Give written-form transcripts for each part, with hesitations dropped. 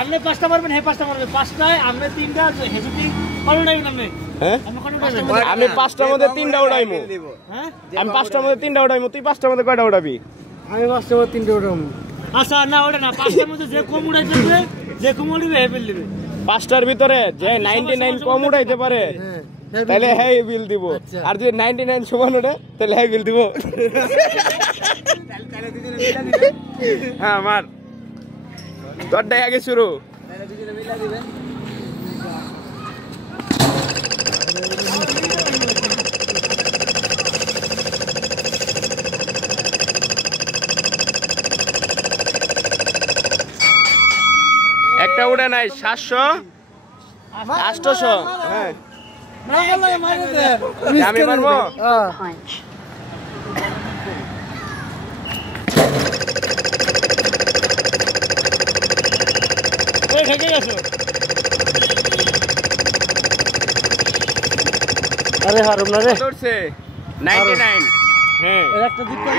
আপনি 5টা মারবেন, হে 5টা মারবে, 5টায় আপনি 3টা হেজুটি কোনটাই নামে। হ্যাঁ আমি 5টার মধ্যে 3টা উড়াইমু। হ্যাঁ আমি 5টার মধ্যে 3টা উড়াইমু, তুই 5টার মধ্যে কয়টা উড়াবি? আমি 5টার মধ্যে 3টা উড়ামু। আচ্ছা না ওটা না, 5টার মধ্যে যে কম উড়াইতে পারে, যে কম উড়াবে হে বিল দিবে। 5টার ভিতরে যে 99 কম উড়াইতে পারে তাহলে হ্যাঁ বিল দিব, আর যদি 99 সমান ওঠে তাহলে হ্যাঁ বিল দিব। হ্যাঁ আমার তোরটাই আগে শুরু। একটা উড়ে নাই 700 800। হ্যাঁ আমি মারবো। আরে হারুম না রে, ধরছে 99। হ্যাঁ এর একটা দিক করে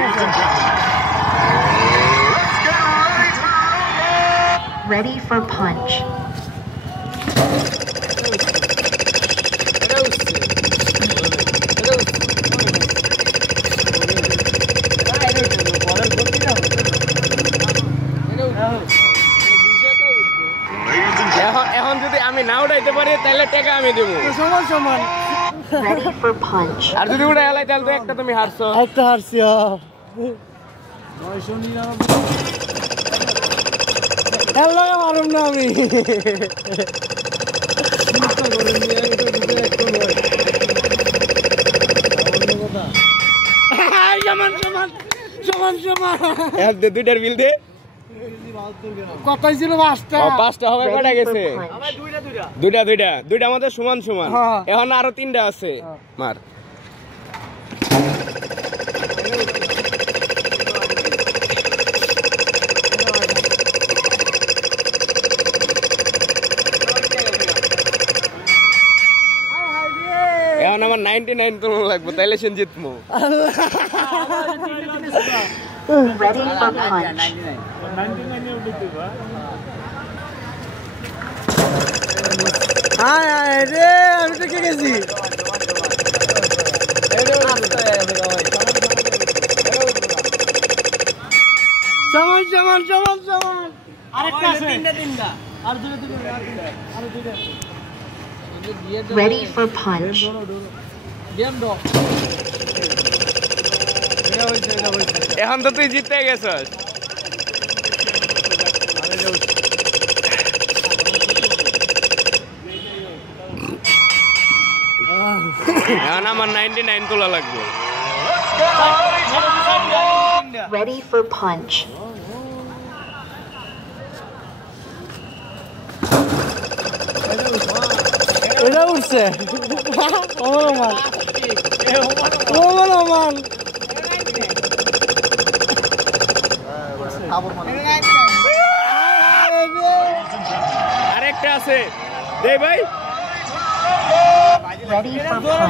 ready for punch. এখন যদি আমি না উঠাইতে পারি তাহলে টাকা আমি দেবো সমান সমান। Ready for punch. আর যদি উঠাই এলাই তাহলে তো একটা তুমি হারছো। একটা হারছি। 999 হ্যালো মারুম না আমি। সমান সমান সমান সমান। এক দে দুইটার বিল দে। কতই ছিল? 5টা। 5টা হবে, কয়টা গেছে? আমার দুইটা আমাদের সমান সমান। এখন আরো 3টা আছে। মার এখন আমার 99 তো লাগবে, তাইলে সেন জিতমু। Ready for punch. 99 উঠে দিবা। রে আমি তো কে গেছি। সমান সমান সমান সমান। আরেকটা আছে, 3টা আর দুইটা। Ready for punch. এখন তো তুই জিততে গেছস। এখন আমার 99 তোলা লাগবে। Ready for punch. এটা উঠছে। আরেকটা আছে দে ভাই। Ready for punch.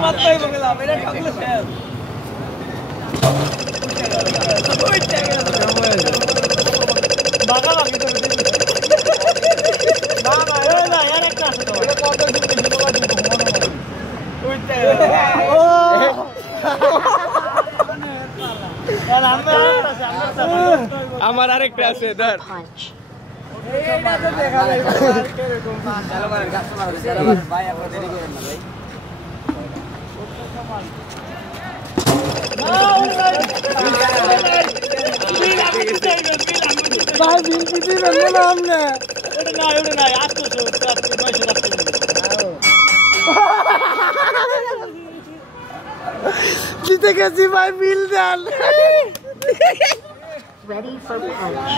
আমার আরেকটা আছে ধর। Punch. জিতে গেছি ভাই, বিল দেন। Ready for punch.